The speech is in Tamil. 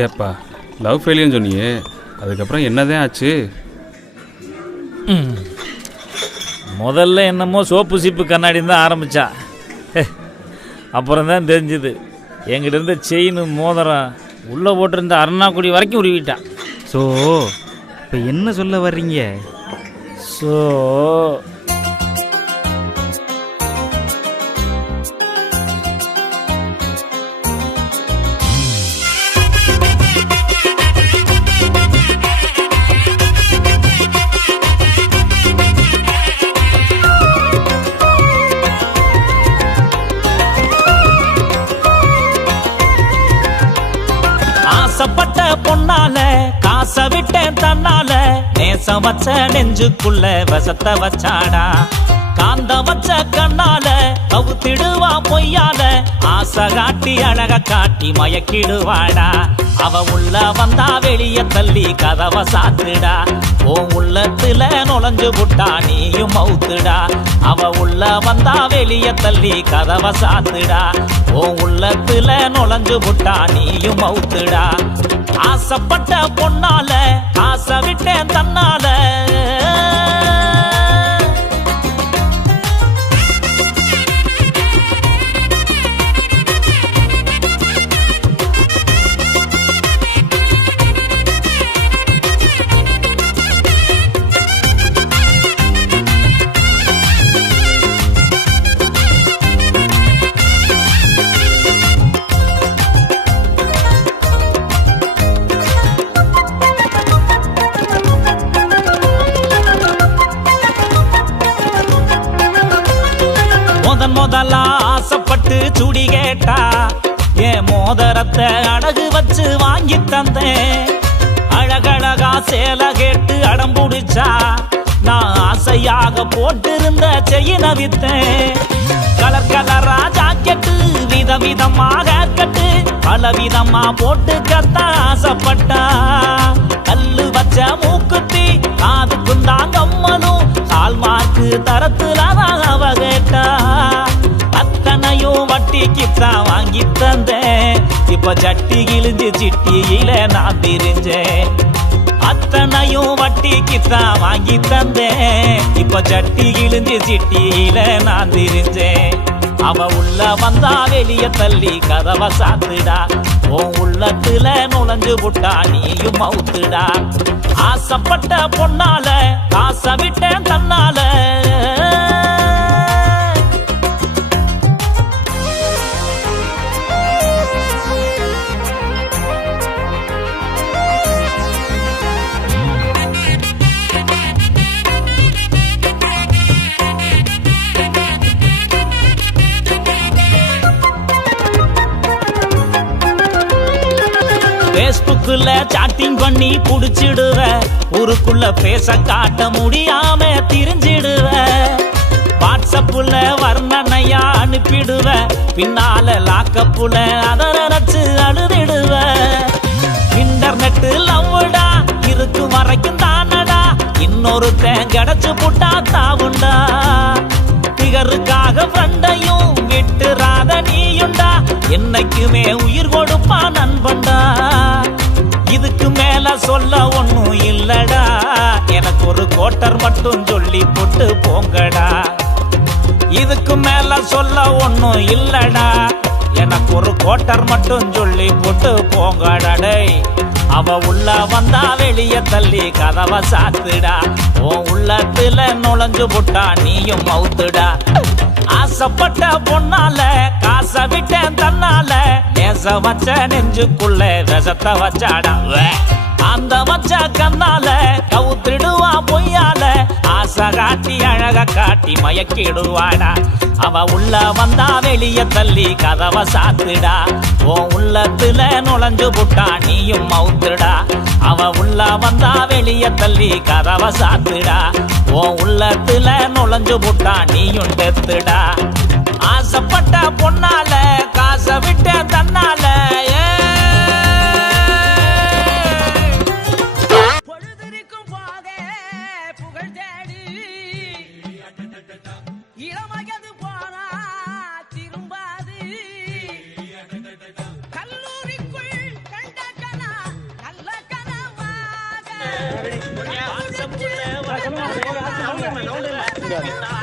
ஏப்பா லவ் ஃபெயிலியர்னு சொன்னியே, அதுக்கப்புறம் என்னதான் ஆச்சு? முதல்ல என்னமோ சோப்பு சீப்பு கண்ணாடின்னு தான் ஆரம்பித்தா. அப்புறம் தான் தெரிஞ்சுது என்கிட்ட இருந்த செயின் மோதிரம் உள்ளே போட்டிருந்த அருணாக்குடி வரைக்கும் உருவிட்டான். ஸோ இப்போ என்ன சொல்ல வர்றீங்க? ஸோ ஆசைப்பட்ட பொண்ணால காசை விட்டேன் தன்னால, நேசம் வச்ச நெஞ்சுக்குள்ள வசத்த வச்சாடா. காந்த வச்ச கண்ணால கவுத்திடுவா பொய்யால, ஆசை காட்டி அழக காட்டி மயக்கிடுவாடா. அவ உள்ள வந்தா வெளிய தள்ளி கதவை சாத்துடா. ஓ உள்ளத்துல நுழைஞ்சு புட்டா நீயும் மவுத்துடா. அவ உள்ள வந்தா வெளிய தள்ளி கதவை சாத்துடா. ஓ உள்ளத்துல நுழைஞ்சு புட்டா நீயும் மவுத்துடா. ஆசைப்பட்ட பொண்ணால ஆசை விட்டேன் தன்னால. முதலா ஆசைப்பட்டு சுடி கேட்டா, என் மோதிரத்தை அடகு வச்சு வாங்கி தந்தேன். அழகழகா சேலை கேட்டு அடம்புடிச்சா, நான் ஆசையாக போட்டிருந்த செயின வித்தேன். கலர் கலரா ஜாக்கெட்டு விதவிதமாக கட்டு பலவிதமா போட்டு கத்த ஆசைப்பட்டா. கல்லு வச்ச மூக்குத்தி காதுக்கும் தான் கம்மலும் கால்மார்க்கு தரத்துலதான் அவ கேட்டா. அத்தனையும் வட்டிக்குத்தான் வாங்கி தந்தேன். இப்ப சட்டி கிழிஞ்சு சிட்டியில நான் திரிஞ்சேன். அத்தனையும் வட்டிக்குத்தான் வாங்கி தந்தேன். இப்ப சட்டி கிழிஞ்சு சிட்டியில நான் திரிஞ்சேன். அவ உள்ள வந்தா வெளிய தள்ளி கதவை சாத்துடா. உன் உள்ளத்துல நுழைஞ்சு புட்டா நீயும் மவுத்துடா. ஆசைப்பட்ட பொண்ணால ஆசை விட்டேன் தன்னால. பேஸ்புக்ல சாட்டிங் பண்ணி புடிச்சிடுவ, ஊருக்குள்ள பேச காட்ட முடியாம திரிஞ்சிடுவ. வாட்ஸ்அப்புல வர்ணனையா அனுப்பிடுவ, பின்னால லாக்கப்புல அத நினைச்சு அழுதிடுவ. இன்டர்நெட் லவ்டா இருக்கும் வரைக்கும் தானடா, இன்னொருத்தன் கிடைச்சு புட்டா தாவுண்டா. பிகருக்காக ஃப்ரெண்டையும் விட்டுறாத நீயுண்டா, என்னைக்குமே உயிர் கொடுப்பா நண்பண்டா. இதுக்கு மேல சொல்ல ஒண்ணும் இல்லடா, எனக்கு ஒரு கோட்டர் மட்டும் சொல்லி போட்டு போங்கடா. இதுக்கு மேல சொல்ல ஒண்ணும் இல்லடா, எனக்கு ஒரு கோட்டர் மட்டும் சொல்லி போட்டு போங்கடா. அவ உள்ள வந்தா வெளிய தள்ளி கதவை சாத்துடா. உன் உள்ளத்துல நுழைஞ்சு புட்டா நீயும் மவுத்துடா. ஆசைப்பட்ட பொண்ணால காசை விட்டேன் தன்னால, நேச வச்ச நெஞ்சுக்குள்ள விஷத்தை வச்சாடா. அந்த வச்ச கண்ணால கவுத்திடுவா பொய்யால, ஆசை காட்டி அழக காட்டி மயக்கிடுவாடா. அவ உள்ள வந்தா வெளிய தள்ளி கதவை சாத்துடா. உன் உள்ளத்துல நுழைஞ்சு புட்டா நீயும் மவுத்துடா. அவ உள்ள வந்தா வெளிய தள்ளி கதவை சாத்துடா. உன் உள்ளத்துல நுழைஞ்சு புட்டா நீயும் டெத்துடா. ஆசைப்பட்ட பொண்ணால காசை விட்ட தன்னால. கல்லூரிக்குள் கண்ட கனா கிடையாது.